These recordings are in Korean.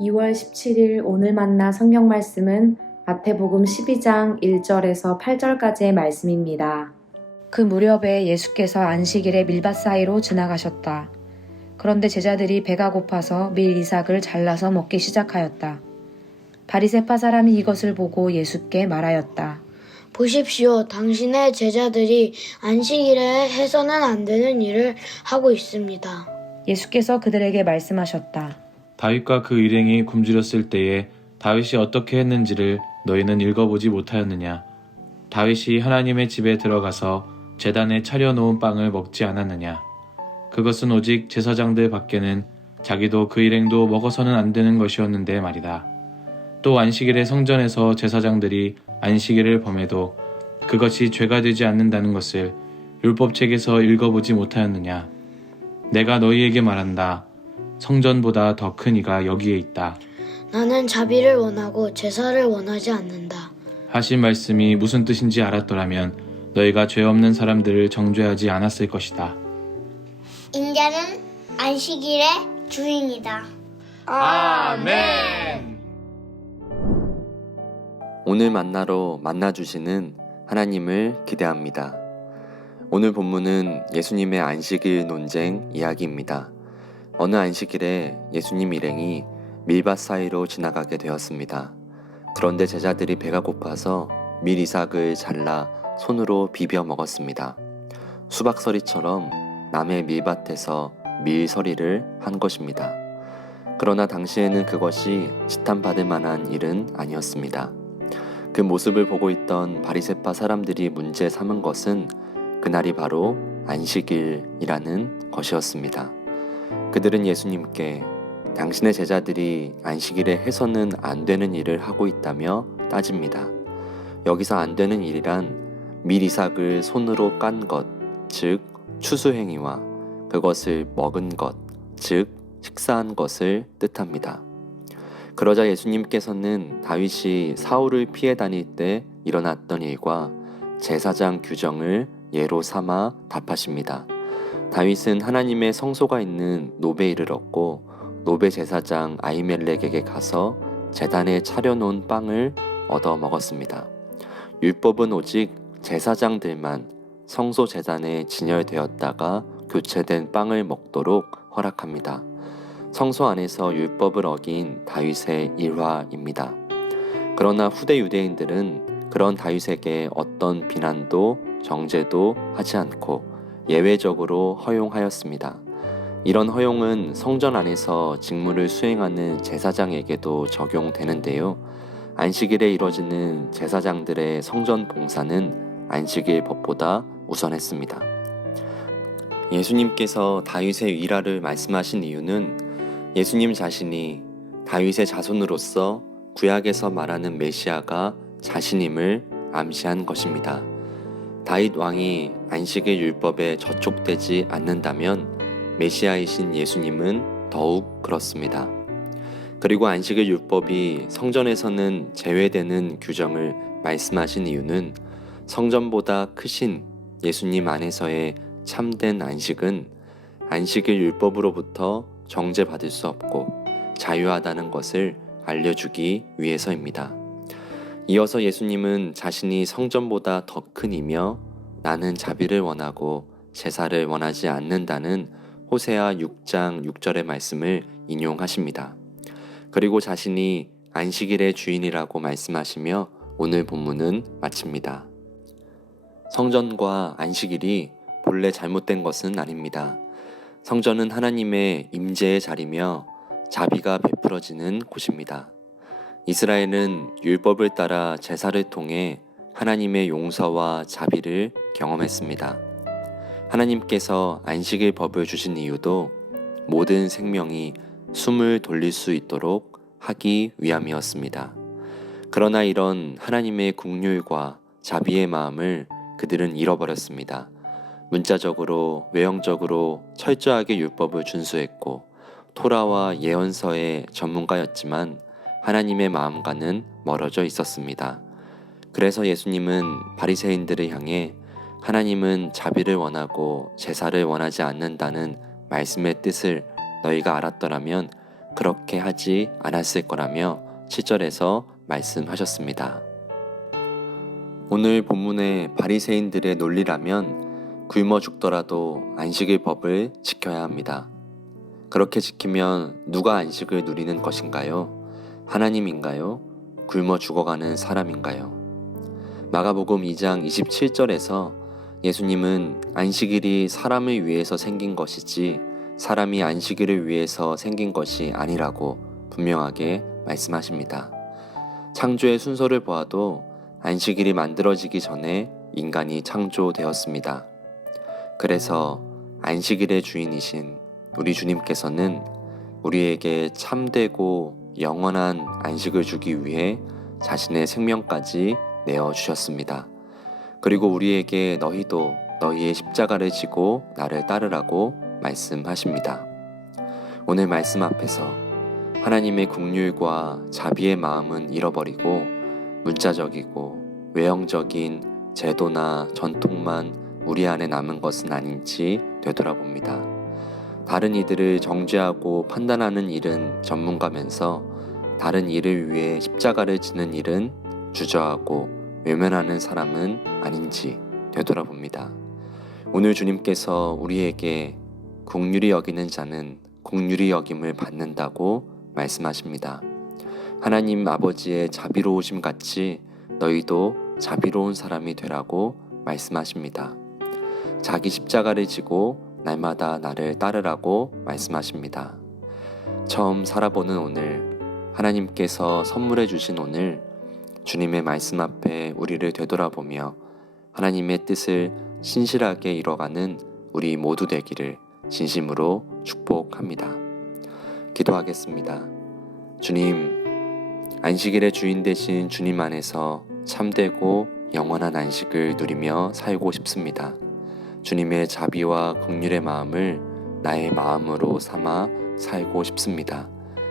2월 17일 오늘 만나 성경 말씀은 마태복음 12장 1절에서 8절까지의 말씀입니다. 그 무렵에 예수께서 안식일에 밀밭 사이로 지나가셨다. 그런데 제자들이 배가 고파서 밀 이삭을 잘라서 먹기 시작하였다. 바리새파 사람이 이것을 보고 예수께 말하였다. 보십시오. 당신의 제자들이 안식일에 해서는 안 되는 일을 하고 있습니다. 예수께서 그들에게 말씀하셨다. 다윗과 그 일행이 굶주렸을 때에 다윗이 어떻게 했는지를 너희는 읽어보지 못하였느냐? 다윗이 하나님의 집에 들어가서 제단에 차려놓은 빵을 먹지 않았느냐? 그것은 오직 제사장들 밖에는 자기도 그 일행도 먹어서는 안 되는 것이었는데 말이다. 또 안식일에 성전에서 제사장들이 안식일을 범해도 그것이 죄가 되지 않는다는 것을 율법책에서 읽어보지 못하였느냐? 내가 너희에게 말한다. 성전보다 더 큰 이가 여기에 있다. 나는 자비를 원하고 제사를 원하지 않는다. 하신 말씀이 무슨 뜻인지 알았더라면 너희가 죄 없는 사람들을 정죄하지 않았을 것이다. 인자는 안식일의 주인이다. 아멘. 오늘 만나주시는 하나님을 기대합니다. 오늘 본문은 예수님의 안식일 논쟁 이야기입니다. 어느 안식일에 예수님 일행이 밀밭 사이로 지나가게 되었습니다. 그런데 제자들이 배가 고파서 밀 이삭을 잘라 손으로 비벼 먹었습니다. 수박서리처럼 남의 밀밭에서 밀서리를 한 것입니다. 그러나 당시에는 그것이 지탄받을 만한 일은 아니었습니다. 그 모습을 보고 있던 바리새파 사람들이 문제 삼은 것은 그날이 바로 안식일이라는 것이었습니다. 그들은 예수님께 당신의 제자들이 안식일에 해서는 안 되는 일을 하고 있다며 따집니다. 여기서 안 되는 일이란 밀 이삭을 손으로 깐 것, 즉 추수행위와 그것을 먹은 것, 즉 식사한 것을 뜻합니다. 그러자 예수님께서는 다윗이 사울을 피해 다닐 때 일어났던 일과 제사장 규정을 예로 삼아 답하십니다. 다윗은 하나님의 성소가 있는 노베에 이르렀고 노베 제사장 아히멜렉에게 가서 제단에 차려놓은 빵을 얻어 먹었습니다. 율법은 오직 제사장들만 성소 제단에 진열되었다가 교체된 빵을 먹도록 허락합니다. 성소 안에서 율법을 어긴 다윗의 일화입니다. 그러나 후대 유대인들은 그런 다윗에게 어떤 비난도 정죄도 하지 않고 예외적으로 허용하였습니다. 이런 허용은 성전 안에서 직무를 수행하는 제사장에게도 적용되는데요. 안식일에 이뤄지는 제사장들의 성전 봉사는 안식일 법보다 우선했습니다. 예수님께서 다윗의 일화를 말씀하신 이유는 예수님 자신이 다윗의 자손으로서 구약에서 말하는 메시아가 자신임을 암시한 것입니다. 다윗 왕이 안식일 율법에 저촉되지 않는다면 메시아이신 예수님은 더욱 그렇습니다. 그리고 안식일 율법이 성전에서는 제외되는 규정을 말씀하신 이유는 성전보다 크신 예수님 안에서의 참된 안식은 안식일 율법으로부터 정죄받을 수 없고 자유하다는 것을 알려주기 위해서입니다. 이어서 예수님은 자신이 성전보다 더 큰 이며 나는 자비를 원하고 제사를 원하지 않는다는 호세아 6장 6절의 말씀을 인용하십니다. 그리고 자신이 안식일의 주인이라고 말씀하시며 오늘 본문은 마칩니다. 성전과 안식일이 본래 잘못된 것은 아닙니다. 성전은 하나님의 임재의 자리며 자비가 베풀어지는 곳입니다. 이스라엘은 율법을 따라 제사를 통해 하나님의 용서와 자비를 경험했습니다. 하나님께서 안식일 법을 주신 이유도 모든 생명이 숨을 돌릴 수 있도록 하기 위함이었습니다. 그러나 이런 하나님의 긍휼과 자비의 마음을 그들은 잃어버렸습니다. 문자적으로 외형적으로 철저하게 율법을 준수했고 토라와 예언서의 전문가였지만 하나님의 마음과는 멀어져 있었습니다. 그래서 예수님은 바리새인들을 향해 하나님은 자비를 원하고 제사를 원하지 않는다는 말씀의 뜻을 너희가 알았더라면 그렇게 하지 않았을 거라며 7절에서 말씀하셨습니다. 오늘 본문의 바리새인들의 논리라면 굶어 죽더라도 안식일 법을 지켜야 합니다. 그렇게 지키면 누가 안식을 누리는 것인가요? 하나님인가요? 굶어 죽어가는 사람인가요? 마가복음 2장 27절에서 예수님은 안식일이 사람을 위해서 생긴 것이지 사람이 안식일을 위해서 생긴 것이 아니라고 분명하게 말씀하십니다. 창조의 순서를 보아도 안식일이 만들어지기 전에 인간이 창조되었습니다. 그래서 안식일의 주인이신 우리 주님께서는 우리에게 참되고 영원한 안식을 주기 위해 자신의 생명까지 내어주셨습니다. 그리고 우리에게 너희도 너희의 십자가를 지고 나를 따르라고 말씀하십니다. 오늘 말씀 앞에서 하나님의 긍휼과 자비의 마음은 잃어버리고 문자적이고 외형적인 제도나 전통만 우리 안에 남은 것은 아닌지 되돌아봅니다. 다른 이들을 정죄하고 판단하는 일은 전문가면서 다른 일을 위해 십자가를 지는 일은 주저하고 외면하는 사람은 아닌지 되돌아봅니다. 오늘 주님께서 우리에게 긍휼히 여기는 자는 긍휼히 여김을 받는다고 말씀하십니다. 하나님 아버지의 자비로우심 같이 너희도 자비로운 사람이 되라고 말씀하십니다. 자기 십자가를 지고 날마다 나를 따르라고 말씀하십니다. 처음 살아보는 오늘, 하나님께서 선물해 주신 오늘, 주님의 말씀 앞에 우리를 되돌아보며 하나님의 뜻을 신실하게 이뤄가는 우리 모두 되기를 진심으로 축복합니다. 기도하겠습니다. 주님, 안식일의 주인 되신 주님 안에서 참되고 영원한 안식을 누리며 살고 싶습니다. 주님의 자비와 긍휼의 마음을 나의 마음으로 삼아 살고 싶습니다.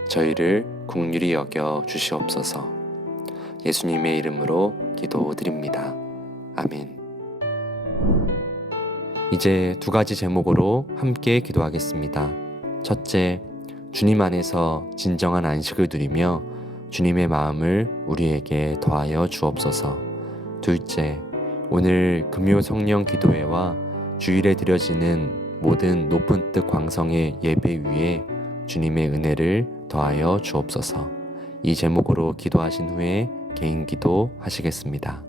저희를 긍휼히 여겨 주시옵소서. 예수님의 이름으로 기도드립니다. 아멘. 이제 두 가지 제목으로 함께 기도하겠습니다. 첫째, 주님 안에서 진정한 안식을 누리며 주님의 마음을 우리에게 더하여 주옵소서. 둘째, 오늘 금요 성령 기도회와 주일에 드려지는 모든 높은 뜻 광성의 예배 위에 주님의 은혜를 더하여 주옵소서. 이 제목으로 기도하신 후에 개인 기도 하시겠습니다.